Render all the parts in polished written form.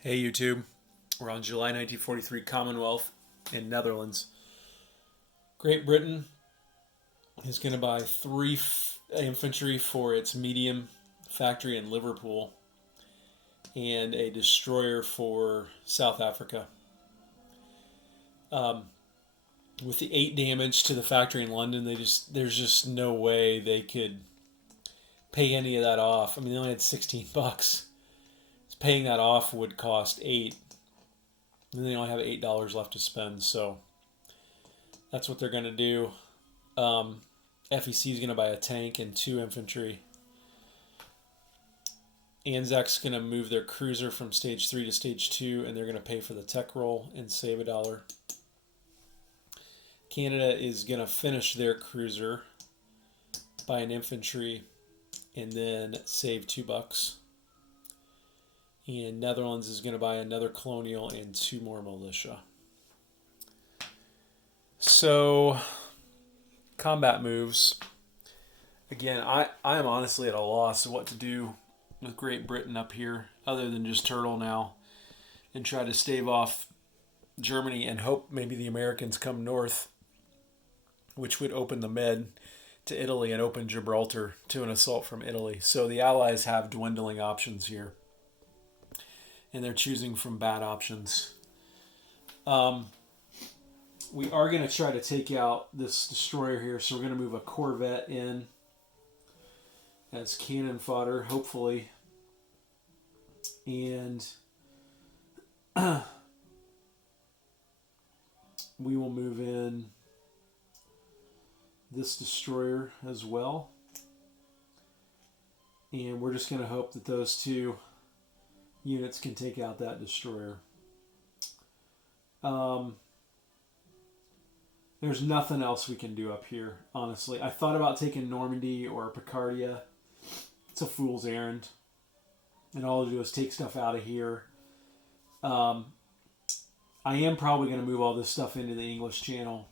Hey YouTube, we're on July 1943 Commonwealth in Netherlands. Great Britain is going to buy three infantry for its medium factory in Liverpool and a destroyer for South Africa. With the 8 damage to the factory in London, there's just no way they could pay any of that off. I mean, they only had $16. Paying that off would cost 8, and they only have $8 left to spend. So that's what they're going to do. FEC is going to buy a tank and 2 infantry. ANZAC's going to move their cruiser from stage 3 to stage 2, and they're going to pay for the tech roll and save $1. Canada is going to finish their cruiser, buy an infantry, and then save $2. And Netherlands is going to buy another colonial and 2 more militia. So, combat moves. Again, I am honestly at a loss of what to do with Great Britain up here, other than just turtle now and try to stave off Germany and hope maybe the Americans come north, which would open the Med to Italy and open Gibraltar to an assault from Italy. So the Allies have dwindling options here, and they're choosing from bad options. We are going to try to take out this destroyer here, so we're going to move a corvette in as cannon fodder, hopefully. And we will move in this destroyer as well. And we're just going to hope that those 2 units can take out that destroyer. There's nothing else we can do up here, honestly. I thought about taking Normandy or Picardia. It's a fool's errand. And all I'll do is take stuff out of here. I am probably going to move all this stuff into the English Channel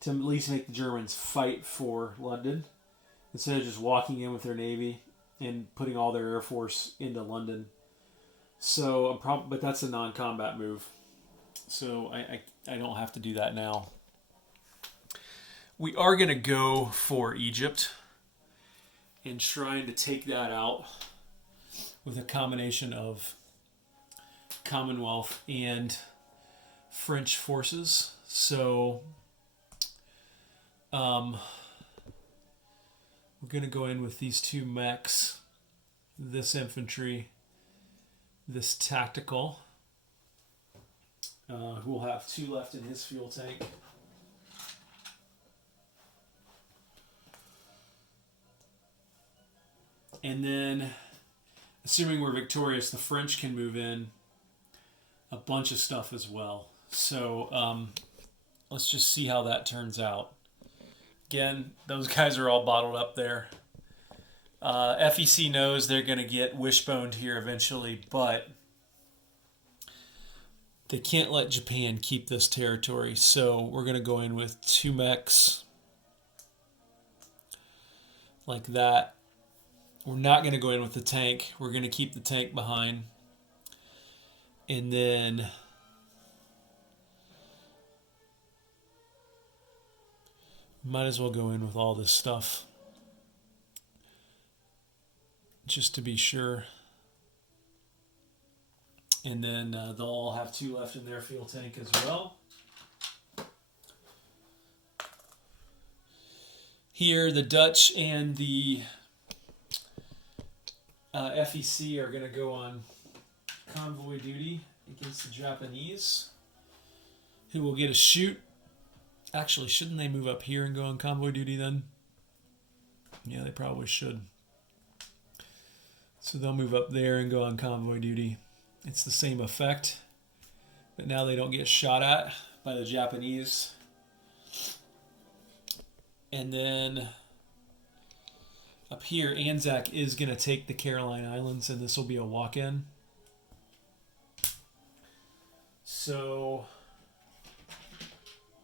to at least make the Germans fight for London, instead of just walking in with their navy and putting all their air force into London. So but that's a non-combat move, so I don't have to do that now. We are going to go for Egypt and trying to take that out with a combination of Commonwealth and French forces. So we're going to go in with these 2 mechs, this infantry, this tactical, who will have 2 left in his fuel tank. And then, assuming we're victorious, the French can move in a bunch of stuff as well. So let's just see how that turns out. Again, those guys are all bottled up there. FEC knows they're going to get wishboned here eventually, but they can't let Japan keep this territory. So we're going to go in with 2 mechs like that. We're not going to go in with the tank. We're going to keep the tank behind. And then might as well go in with all this stuff, just to be sure. And then they'll all have 2 left in their fuel tank as well. Here, the Dutch and the FEC are going to go on convoy duty against the Japanese, who will get a shoot. Actually, shouldn't they move up here and go on convoy duty then? Yeah, they probably should. So they'll move up there and go on convoy duty. It's the same effect, but now they don't get shot at by the Japanese. And then up here, ANZAC is going to take the Caroline Islands, and this will be a walk-in. So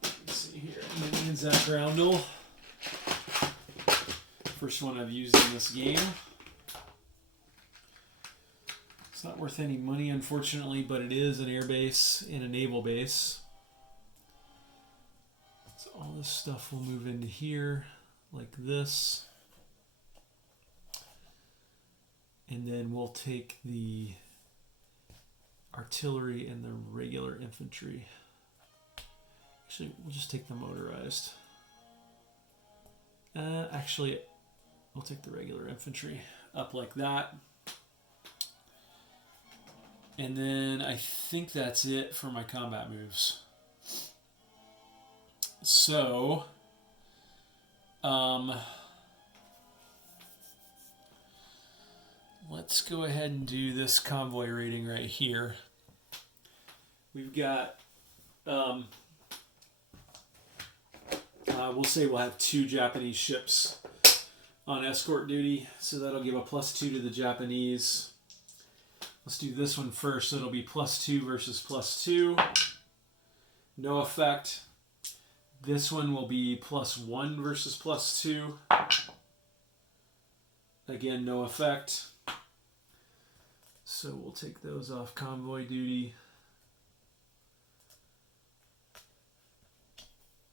let's see here. And then ANZAC Roundel. First one I've used in this game. It's not worth any money, unfortunately, but it is an air base and a naval base. So all this stuff will move into here like this. And then we'll take the artillery and the regular infantry. Actually, we'll just take the motorized. Actually, we'll take the regular infantry up like that. And then I think that's it for my combat moves. So, let's go ahead and do this convoy rating right here. We've got, we'll say we'll have 2 Japanese ships on escort duty, so that'll give a +2 to the Japanese. Let's do this one first, so it'll be +2 versus +2. No effect. This one will be +1 versus +2. Again, no effect. So we'll take those off convoy duty.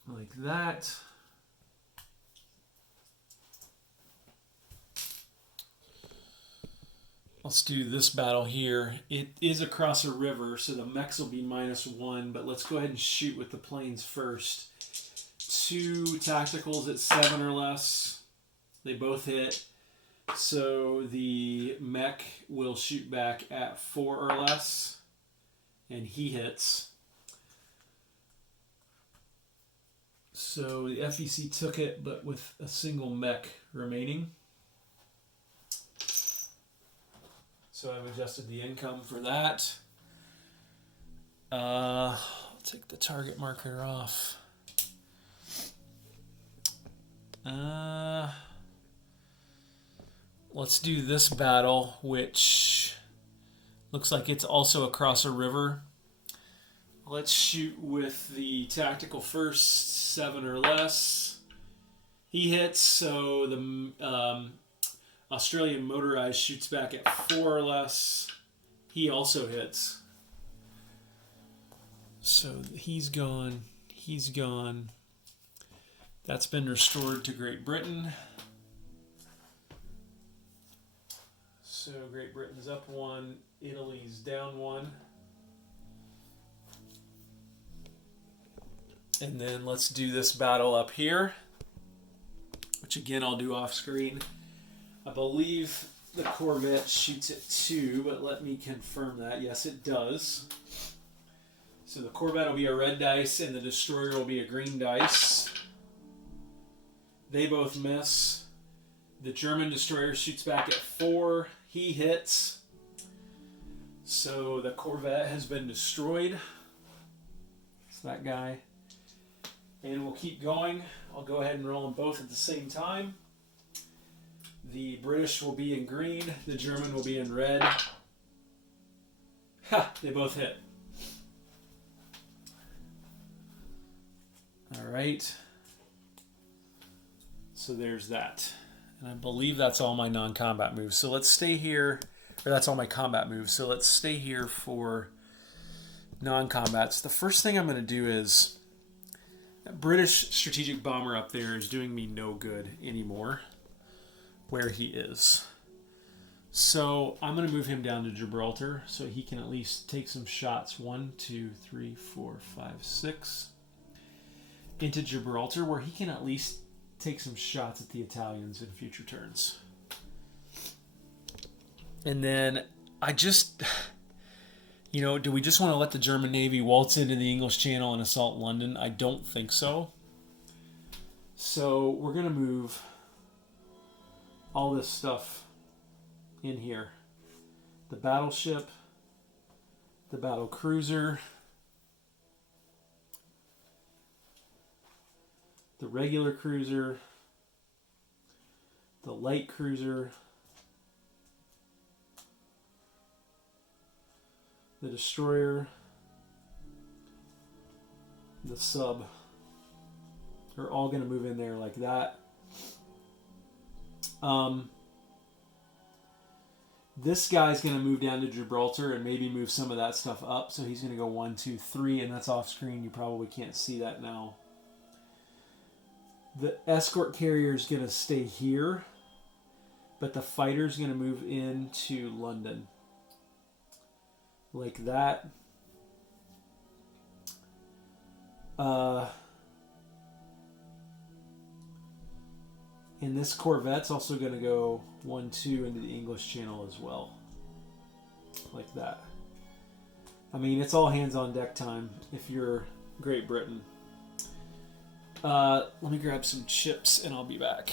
Like that. Let's do this battle here. It is across a river, so the mechs will be -1, but let's go ahead and shoot with the planes first. 2 tacticals at 7 or less. They both hit. So the mech will shoot back at 4 or less, and he hits. So the FEC took it, but with a single mech remaining. So I've adjusted the income for that. I'll take the target marker off. Let's do this battle, which looks like it's also across a river. Let's shoot with the tactical first, 7 or less. He hits, so the Australian motorized shoots back at 4 or less. He also hits. So he's gone. He's gone. That's been restored to Great Britain. So Great Britain's up 1, Italy's down 1. And then let's do this battle up here, which again I'll do off screen. I believe the Corvette shoots at 2, but let me confirm that. Yes, it does. So the Corvette will be a red dice and the destroyer will be a green dice. They both miss. The German destroyer shoots back at 4. He hits. So the Corvette has been destroyed. It's that guy. And we'll keep going. I'll go ahead and roll them both at the same time. The British will be in green. The German will be in red. Ha! They both hit. All right. So there's that. And I believe that's all my non-combat moves. So let's stay here. Or that's all my combat moves. So let's stay here for non-combats. The first thing I'm going to do is that British strategic bomber up there is doing me no good anymore where he is. So I'm going to move him down to Gibraltar so he can at least take some shots. 1, 2, 3, 4, 5, 6 into Gibraltar, where he can at least take some shots at the Italians in future turns. And then I just, do we just want to let the German Navy waltz into the English Channel and assault London? I don't think so. So we're going to move all this stuff in here. The battleship, the battle cruiser, the regular cruiser, the light cruiser, the destroyer, the sub are all going to move in there like that. This guy's going to move down to Gibraltar and maybe move some of that stuff up. So he's going to go 1, 2, 3, and that's off screen. You probably can't see that now. The escort carrier is going to stay here, but the fighter's going to move into London. Like that. And this Corvette's also going to go 1, 2 into the English Channel as well. Like that. I mean, it's all hands on deck time if you're Great Britain. Let me grab some chips and I'll be back.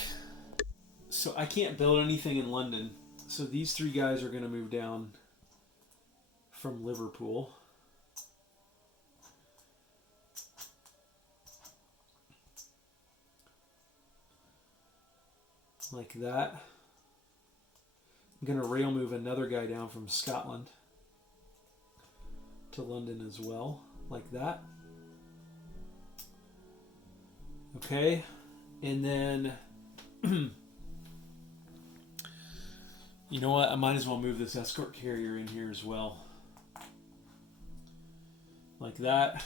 So I can't build anything in London. So these 3 guys are going to move down from Liverpool. Like that. I'm going to rail move another guy down from Scotland to London as well. Like that. Okay. And then, you know what? I might as well move this escort carrier in here as well. Like that.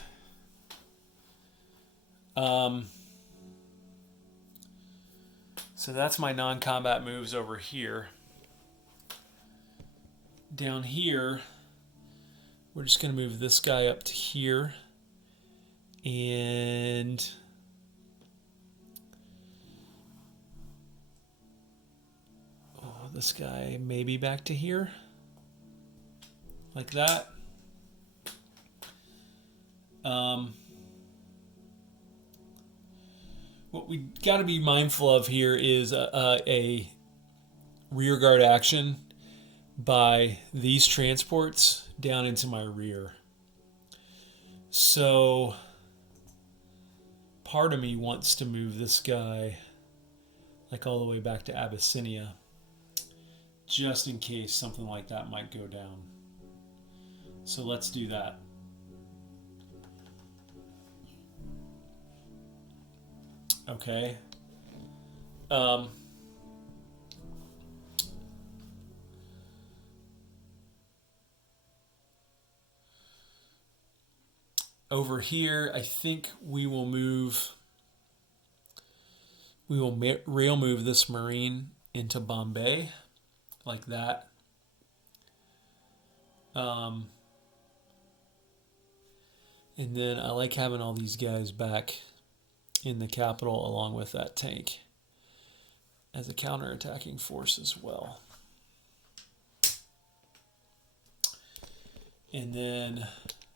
So that's my non-combat moves over here. Down here, we're just going to move this guy up to here. And this guy maybe back to here. Like that. What we got to be mindful of here is a rear guard action by these transports down into my rear. So part of me wants to move this guy like all the way back to Abyssinia, just in case something like that might go down. So let's do that. Okay. Over here, I think we will rail move this Marine into Bombay, like that. And then I like having all these guys back in the capital along with that tank as a counterattacking force as well. And then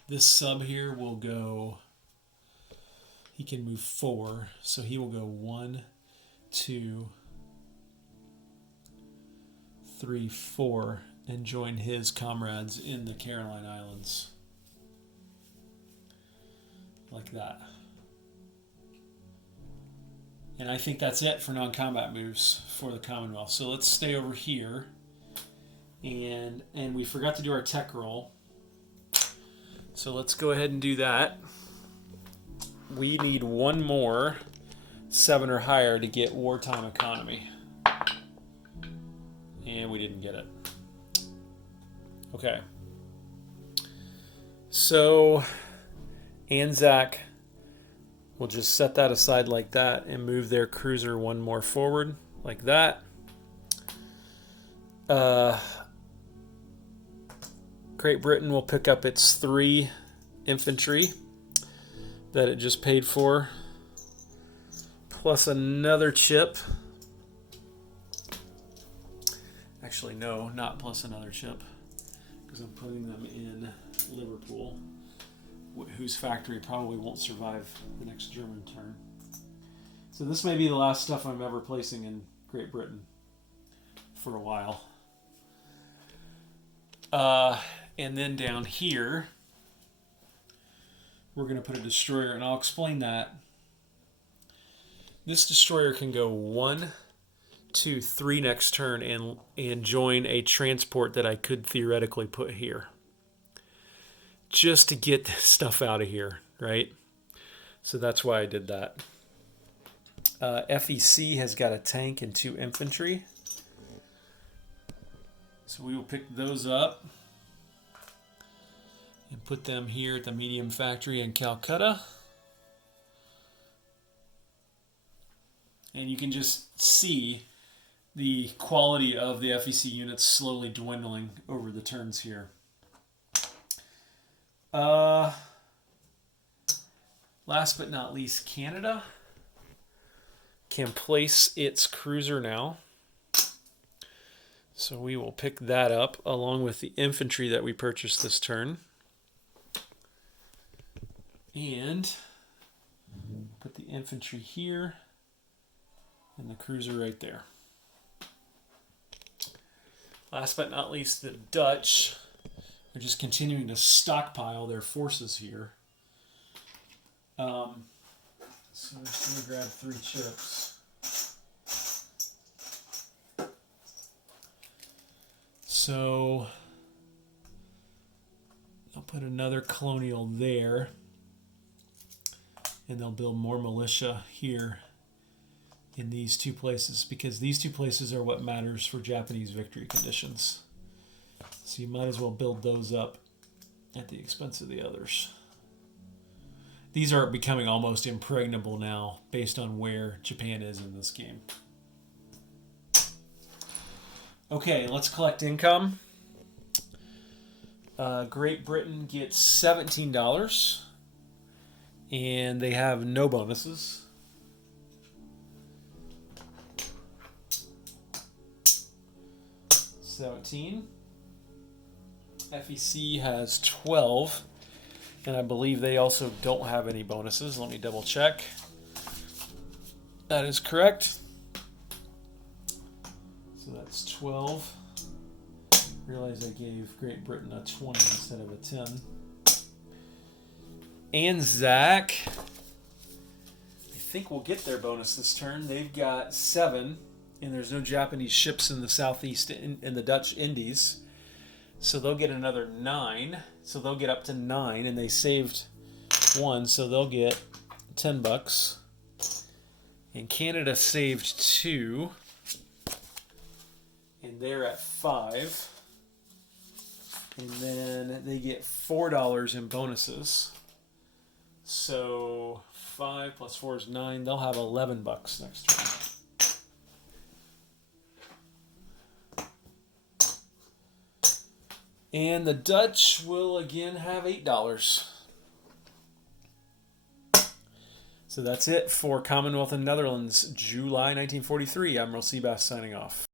this sub here will go, he can move 4, so he will go 1, 2, 3, 4 and join his comrades in the Caroline Islands. Like that. And I think that's it for non-combat moves for the Commonwealth. So let's stay over here. And we forgot to do our tech roll. So let's go ahead and do that. We need 1 more 7 or higher to get wartime economy. And we didn't get it. Okay. So ANZAC, we'll just set that aside like that and move their cruiser 1 more forward, like that. Great Britain will pick up its 3 infantry that it just paid for, plus another chip. Actually, no, not plus another chip, because I'm putting them in Liverpool, whose factory probably won't survive the next German turn. So this may be the last stuff I'm ever placing in Great Britain for a while. And then down here, we're going to put a destroyer, and I'll explain that. This destroyer can go 1, 2, 3 next turn and join a transport that I could theoretically put here, just to get this stuff out of here, right? So that's why I did that. FEC has got a tank and 2 infantry. So we will pick those up and put them here at the medium factory in Calcutta. And you can just see the quality of the FEC units slowly dwindling over the turns here. Last but not least, Canada can place its cruiser now. So we will pick that up along with the infantry that we purchased this turn. And put the infantry here and the cruiser right there. Last but not least, the Dutch are just continuing to stockpile their forces here. So I'm just going to grab 3 chips. So I'll put another colonial there, and they'll build more militia here in these 2 places, because these 2 places are what matters for Japanese victory conditions. So you might as well build those up at the expense of the others. These are becoming almost impregnable now based on where Japan is in this game. Okay, let's collect income. Great Britain gets $17, and they have no bonuses. $17. FEC has 12, and I believe they also don't have any bonuses. Let me double check. That is correct. So that's 12. Realize I gave Great Britain a 20 instead of a 10. ANZAC, I think we'll get their bonus this turn. They've got 7, and there's no Japanese ships in the southeast in the Dutch Indies. So they'll get another 9. So they'll get up to 9, and they saved 1, so they'll get $10. And Canada saved 2, and they're at 5. And then they get $4 in bonuses. So 5 plus 4 is 9. They'll have $11 next turn. And the Dutch will again have $8. So that's it for Commonwealth and Netherlands, July 1943. I'm Earl Seabass signing off.